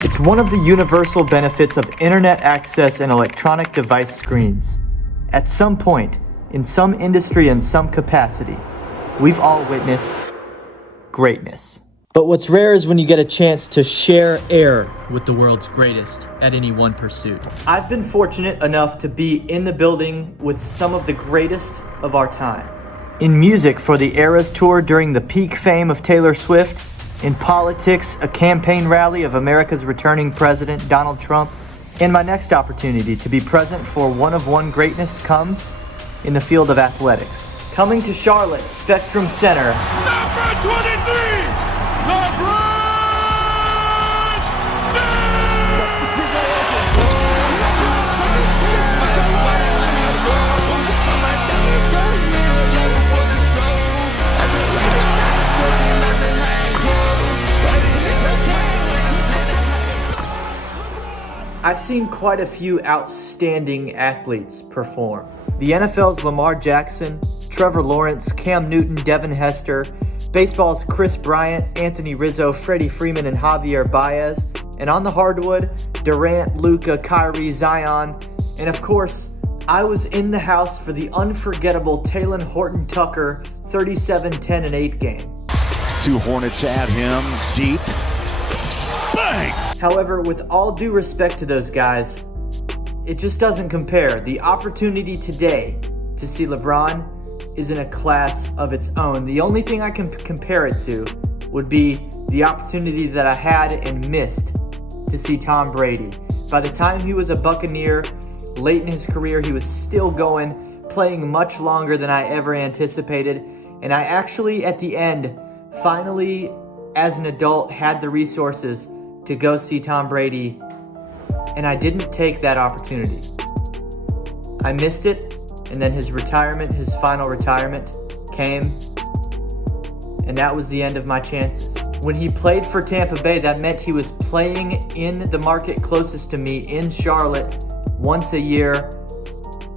It's one of the universal benefits of internet access and electronic device screens. At some point, in some industry and some capacity, we've all witnessed greatness. But what's rare is when you get a chance to share air with the world's greatest at any one pursuit. I've been fortunate enough to be in the building with some of the greatest of our time. In music, for the Eras Tour during the peak fame of Taylor Swift. In politics, a campaign rally of America's returning president, Donald Trump. And my next opportunity to be present for one-of-one greatness comes in the field of athletics. Coming to Charlotte, Spectrum Center. Number 23, LeBron I've seen quite a few outstanding athletes perform. The NFL's Lamar Jackson, Trevor Lawrence, Cam Newton, Devin Hester, baseball's Chris Bryant, Anthony Rizzo, Freddie Freeman, and Javier Baez, and on the hardwood, Durant, Luka, Kyrie, Zion, and of course, I was in the house for the unforgettable Talen Horton-Tucker 37-10-8 game. Two Hornets at him, deep. Bang! However, with all due respect to those guys, it just doesn't compare. The opportunity today to see LeBron is in a class of its own. The only thing I can compare it to would be the opportunity that I had and missed to see Tom Brady. By the time he was a Buccaneer, late in his career, he was still going, playing much longer than I ever anticipated. And I actually, at the end, finally, as an adult, had the resources to go see Tom Brady, and I didn't take that opportunity. I missed it, and then his retirement, his final retirement came, and that was the end of my chances. When he played for Tampa Bay, that meant he was playing in the market closest to me in Charlotte once a year.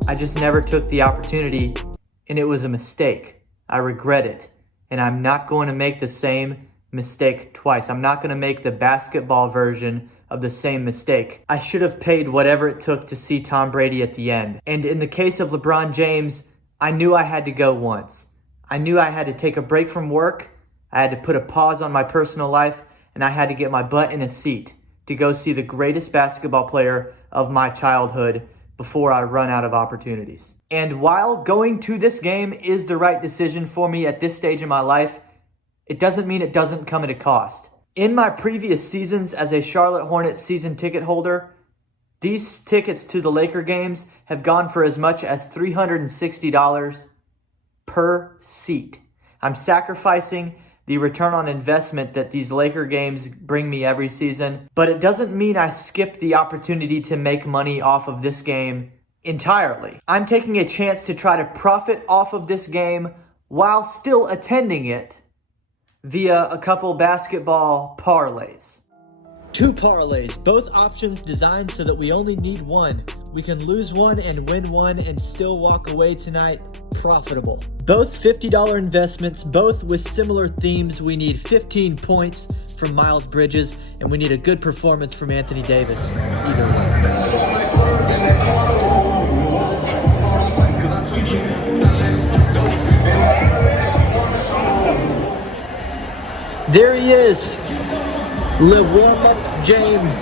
I just never took the opportunity, and it was a mistake. I regret it, and I'm not going to make the same mistake twice. I'm not going to make the basketball version of the same mistake. I should have paid whatever it took to see Tom Brady at the end. And in the case of LeBron James, I knew I had to go once. I knew I had to take a break from work. I had to put a pause on my personal life, and I had to get my butt in a seat to go see the greatest basketball player of my childhood before I run out of opportunities. And while going to this game is the right decision for me at this stage in my life, it doesn't mean it doesn't come at a cost. In my previous seasons as a Charlotte Hornets season ticket holder, these tickets to the Laker games have gone for as much as $360 per seat. I'm sacrificing the return on investment that these Laker games bring me every season, but it doesn't mean I skip the opportunity to make money off of this game entirely. I'm taking a chance to try to profit off of this game while still attending it via a couple basketball parlays. 2 parlays, both options designed so that we only need one. We can lose one and win one and still walk away tonight profitable. Both $50 investments, both with similar themes. We need 15 points from Miles Bridges, and we need a good performance from Anthony Davis. Either way. There he is, LeBron James.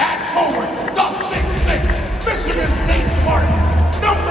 At forward, the 6'6", Michigan State Spartan, number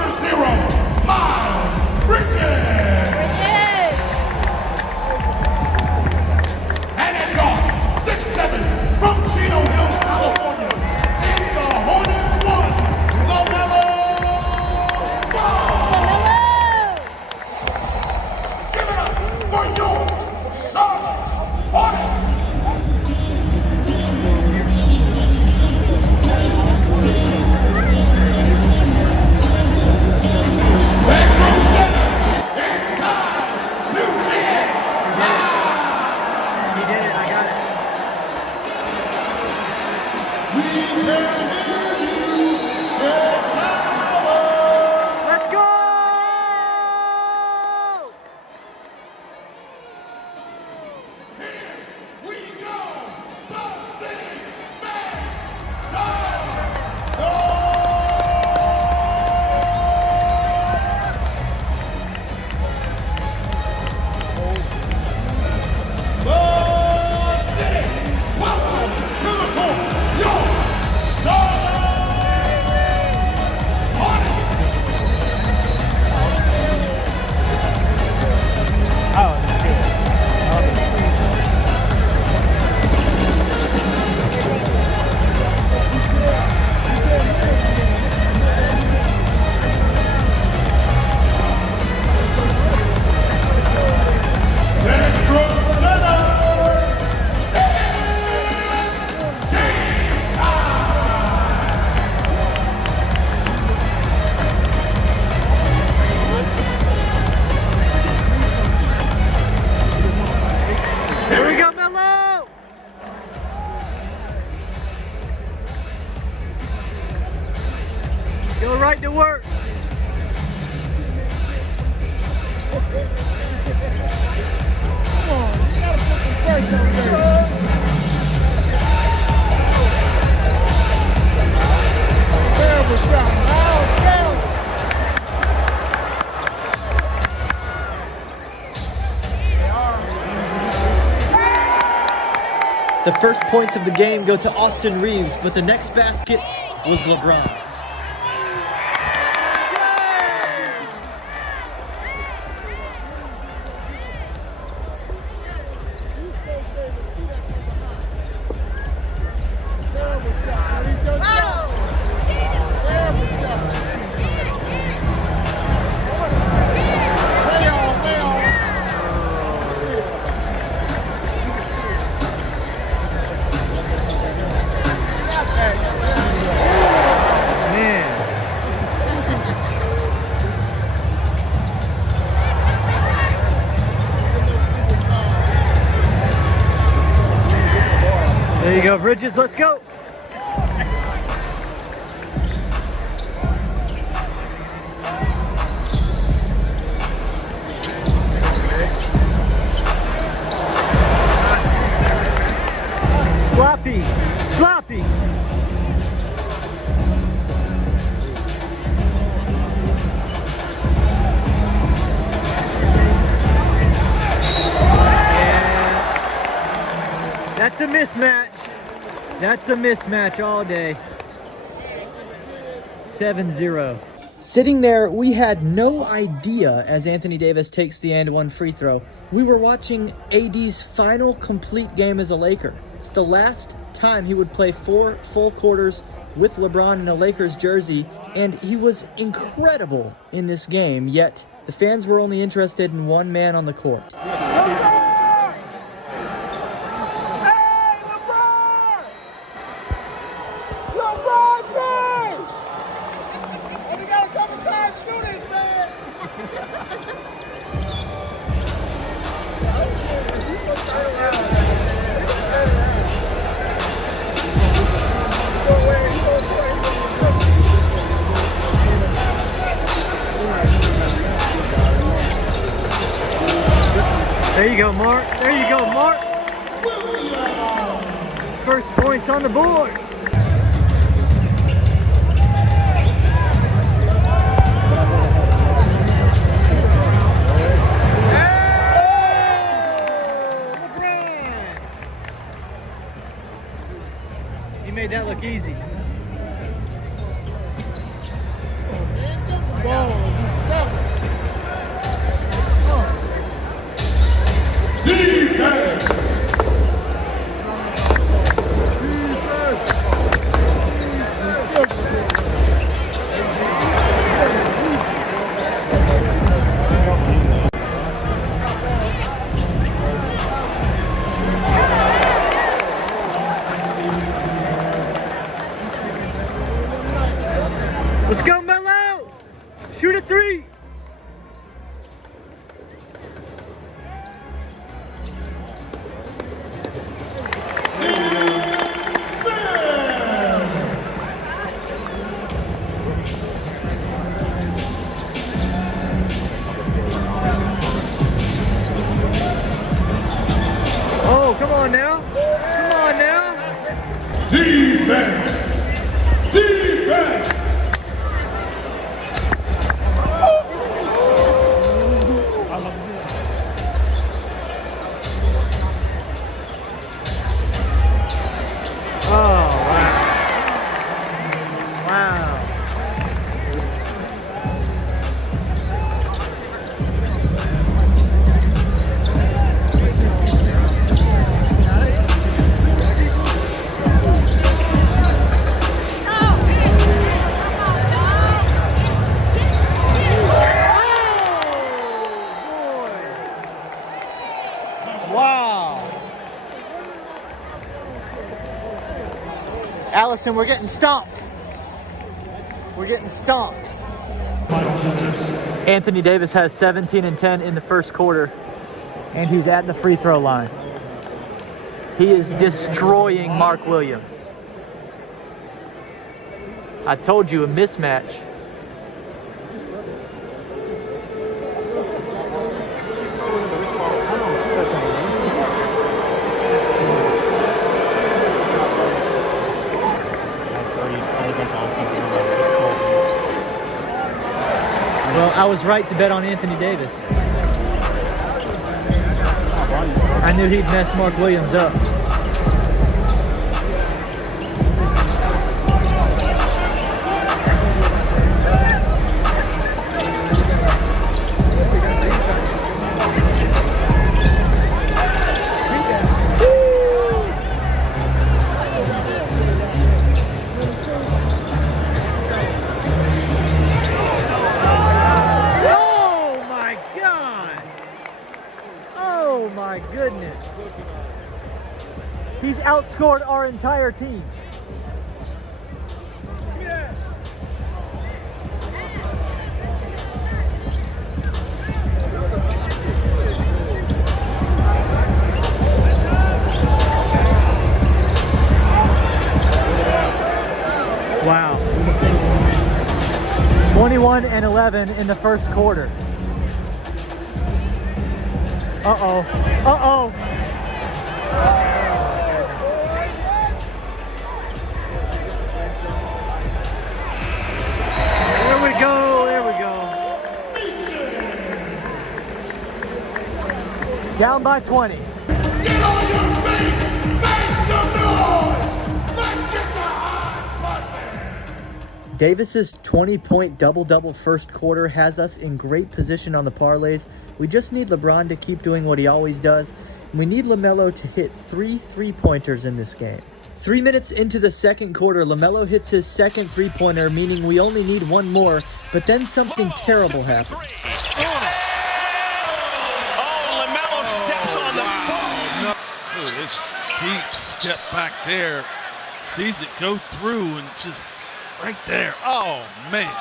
right to work. Come on, you gotta put some pressure on there. Terrible shot. Oh, terrible. The first points of the game go to Austin Reeves, but the next basket was LeBron's. Terrible shot. He just shot. Terrible shot. Lay on, lay on. There you go, Bridges, let's go. Sloppy, sloppy. That's a mismatch. That's a mismatch all day. 7-0. Sitting there, we had no idea as Anthony Davis takes the and one free throw. We were watching AD's final complete game as a Laker. It's the last time he would play 4 full quarters with LeBron in a Lakers jersey, and he was incredible in this game, yet the fans were only interested in one man on the court. There you go, Mark. There you go, Mark. First points on the board. He made that look easy. Let's go, Melo! Shoot a 3! Oh, come on now. Come on now. Defense! Defense! Oh, wow. Wow. Allison, we're getting stomped. We're getting stomped. Anthony Davis has 17 and 10 in the first quarter, and he's at the free throw line. He is destroying Mark Williams. I told you, a mismatch. Well, I was right to bet on Anthony Davis. I knew he'd mess Mark Williams up. Oh my goodness. He's outscored our entire team. Wow. 21-11 in the first quarter. Uh-oh. Uh-oh. There we go. There we go. Down by 20. Get on your feet! Make some noise! Let's get the hot button! Davis's 20-point double-double first quarter has us in great position on the parlays. We just need LeBron to keep doing what he always does. We need LaMelo to hit 3 3-pointers in this game. 3 minutes into the second quarter, LaMelo hits his second 3-pointer, meaning we only need one more, but then something terrible happens. Oh, LaMelo steps on the phone. Look at this deep step back there. Sees it go through and just right there. Oh, man.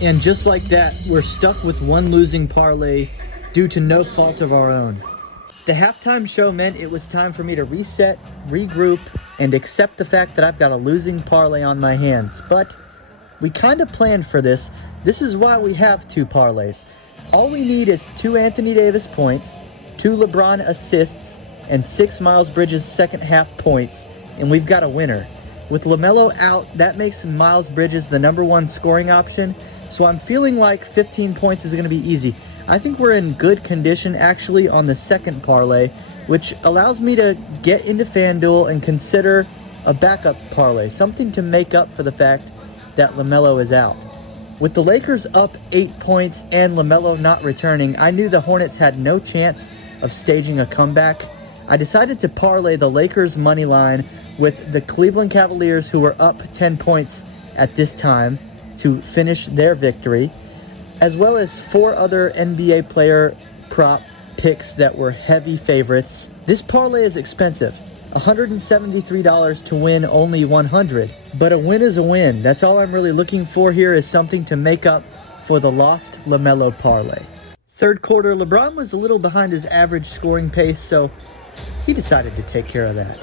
And just like that, we're stuck with one losing parlay due to no fault of our own. The halftime show meant it was time for me to reset, regroup, and accept the fact that I've got a losing parlay on my hands. But we kind of planned for this. This is why we have 2 parlays. All we need is 2 Anthony Davis points, 2 LeBron assists, and 6 Miles Bridges second half points, and we've got a winner. With LaMelo out, that makes Miles Bridges the #1 scoring option, so I'm feeling like 15 points is going to be easy. I think we're in good condition actually on the second parlay, which allows me to get into FanDuel and consider a backup parlay, something to make up for the fact that LaMelo is out. With the Lakers up 8 points and LaMelo not returning, I knew the Hornets had no chance of staging a comeback. I decided to parlay the Lakers money line with the Cleveland Cavaliers, who were up 10 points at this time, to finish their victory, as well as 4 other NBA player prop picks that were heavy favorites. This parlay is expensive, $173 to win only $100, but a win is a win. That's all I'm really looking for here, is something to make up for the lost LaMelo parlay. Third quarter, LeBron was a little behind his average scoring pace, so he decided to take care of that.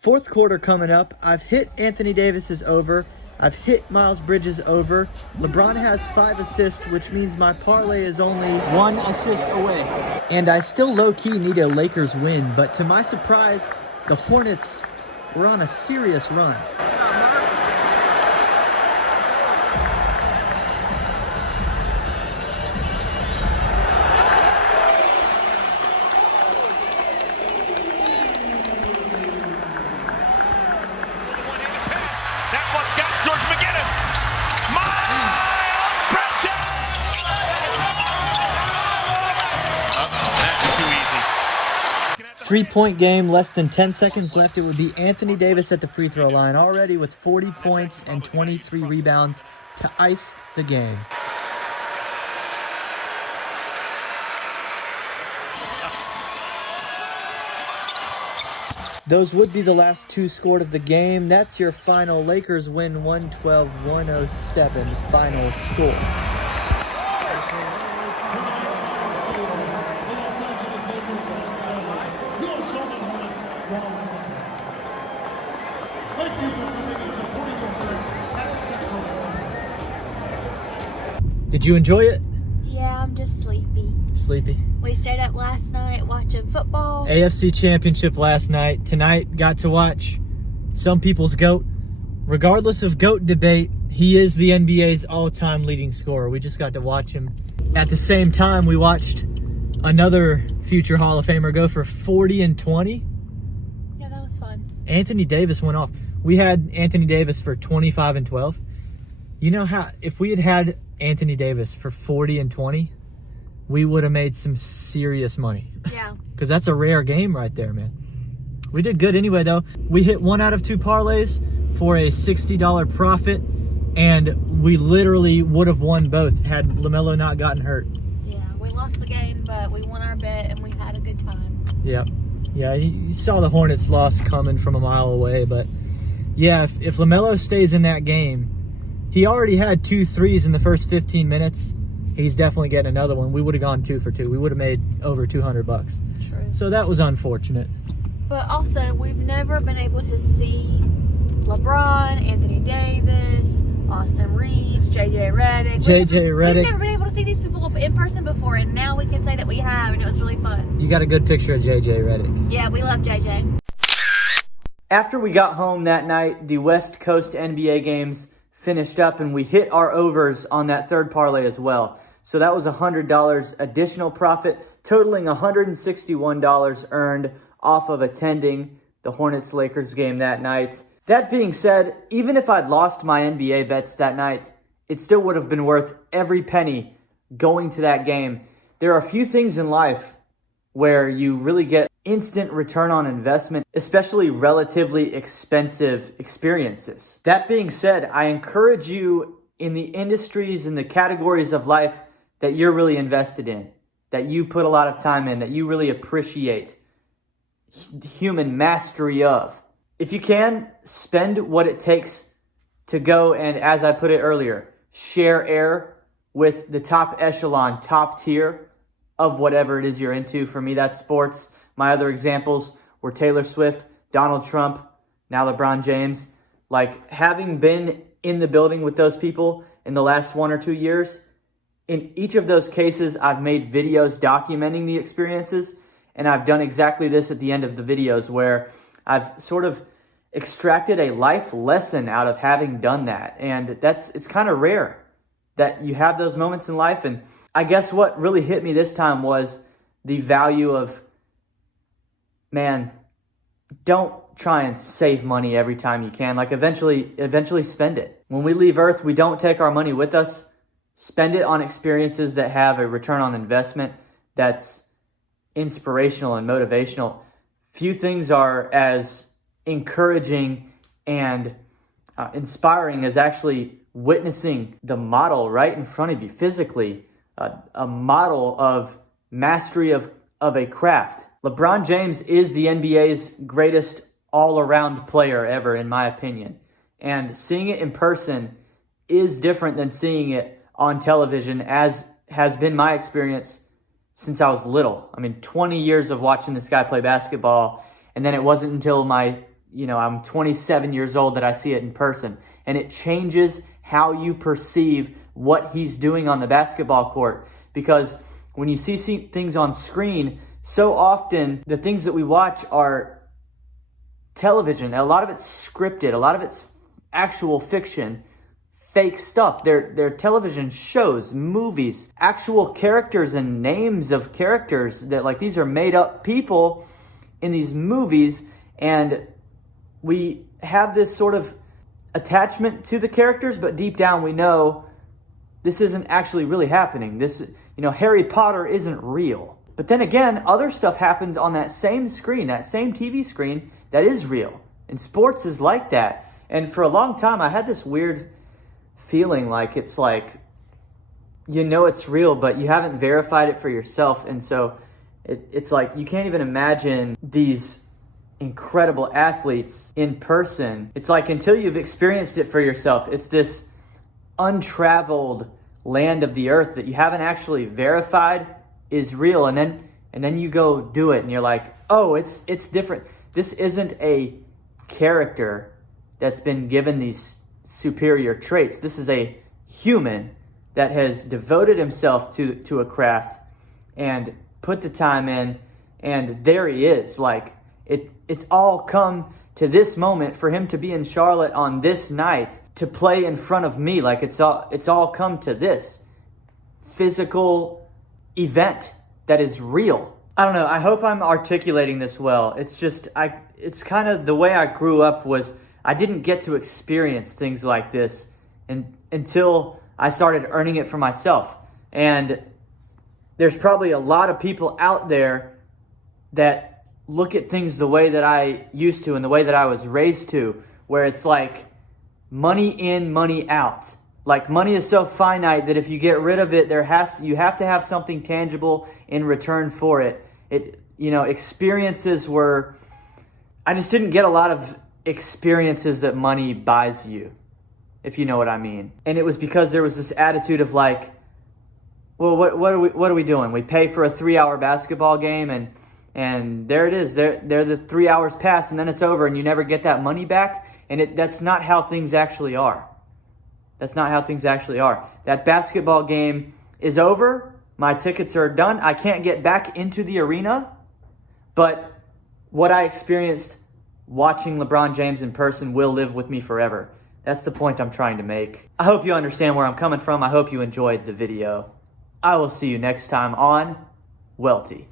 Fourth quarter coming up. I've hit Anthony Davis's over. I've hit Miles Bridges over. LeBron has 5 assists, which means my parlay is only 1 assist away. And I still low-key need a Lakers win, but to my surprise, the Hornets were on a serious run. That one got George McGinnis. Miles 3-point game, less than 10 seconds left. It would be Anthony Davis at the free throw line already with 40 points and 23 rebounds to ice the game. Those would be the last two scored of the game. That's your final. Lakers win 112-107 final score. Did you enjoy it? Yeah, I'm just sleepy. Sleepy. We stayed up last night watching football. AFC Championship last night. Tonight, got to watch some people's GOAT. Regardless of GOAT debate, he is the NBA's all-time leading scorer. We just got to watch him. At the same time, we watched another future Hall of Famer go for 40 and 20. Yeah, that was fun. Anthony Davis went off. We had Anthony Davis for 25 and 12. You know how, if we had had Anthony Davis for 40 and 20, we would have made some serious money. Yeah. Because that's a rare game right there, man. We did good anyway, though. We hit 1 out of 2 parlays for a $60 profit, and we literally would have won both had LaMelo not gotten hurt. Yeah, we lost the game, but we won our bet, and we had a good time. Yeah. Yeah, you saw the Hornets loss coming from a mile away, but yeah, if LaMelo stays in that game, he already had 2 threes in the first 15 minutes. He's definitely getting another one. We would have gone 2 for 2. We would have made over $200. True. So that was unfortunate. But also, we've never been able to see LeBron, Anthony Davis, Austin Reeves, JJ Redick. We've never been able to see these people in person before, and now we can say that we have, and it was really fun. You got a good picture of JJ Redick. Yeah, we love JJ. After we got home that night, the West Coast NBA games finished up, and we hit our overs on that third parlay as well. So that was $100 additional profit, totaling $161 earned off of attending the Hornets-Lakers game that night. That being said, even if I'd lost my NBA bets that night, it still would have been worth every penny going to that game. There are a few things in life where you really get instant return on investment, especially relatively expensive experiences. That being said, I encourage you in the industries and the categories of life that you're really invested in, that you put a lot of time in, that you really appreciate human mastery of. If you can, spend what it takes to go and, as I put it earlier, share air with the top echelon, top tier of whatever it is you're into. For me, that's sports. My other examples were Taylor Swift, Donald Trump, now LeBron James. Like, having been in the building with those people in the last 1 or 2 years, in each of those cases, I've made videos documenting the experiences, and I've done exactly this at the end of the videos where I've sort of extracted a life lesson out of having done that. And it's kind of rare that you have those moments in life. And I guess what really hit me this time was the value of, man, don't try and save money every time you can. Like, eventually spend it. When we leave Earth, we don't take our money with us. Spend it on experiences that have a return on investment that's inspirational and motivational. Few things are as encouraging and inspiring as actually witnessing the model right in front of you physically, a model of mastery of a craft. LeBron James is the NBA's greatest all-around player ever, in my opinion. And seeing it in person is different than seeing it on television, as has been my experience since I was little. I mean, 20 years of watching this guy play basketball, and then it wasn't until I'm 27 years old that I see it in person. And it changes how you perceive what he's doing on the basketball court. Because when you see things on screen, so often the things that we watch are television. A lot of it's scripted. A lot of it's actual fiction, fake stuff. They're television shows, movies, actual characters and names of characters that, like, these are made up people in these movies, and we have this sort of attachment to the characters, but deep down we know this isn't actually really happening. Harry Potter isn't real. But then again, other stuff happens on that same screen, that same TV screen, that is real. And sports is like that. And for a long time, I had this weird feeling like it's like, you know it's real, but you haven't verified it for yourself. And so it's like you can't even imagine these incredible athletes in person. It's like until you've experienced it for yourself, it's this untraveled land of the earth that you haven't actually verified is real. And then you go do it and you're like, oh, it's different. This isn't a character that's been given these superior traits. This is a human that has devoted himself to a craft and put the time in, and there he is. Like it's all come to this moment for him to be in Charlotte on this night to play in front of me. Like it's all come to this physical event that is real. I don't know. I hope I'm articulating this well. It's just it's kind of the way I grew up was I didn't get to experience things like this until I started earning it for myself. And there's probably a lot of people out there that look at things the way that I used to and the way that I was raised to, where it's like money in, money out. Like money is so finite that if you get rid of it, you have to have something tangible in return for it. Experiences were, I just didn't get a lot of experiences that money buys you, if you know what I mean. And it was because there was this attitude of like, well, what are we doing? We pay for a 3-hour basketball game and there it is. There the 3 hours pass and then it's over and you never get that money back. And that's not how things actually are. That's not how things actually are. That basketball game is over. My tickets are done. I can't get back into the arena. But what I experienced watching LeBron James in person will live with me forever. That's the point I'm trying to make. I hope you understand where I'm coming from. I hope you enjoyed the video. I will see you next time on Welty.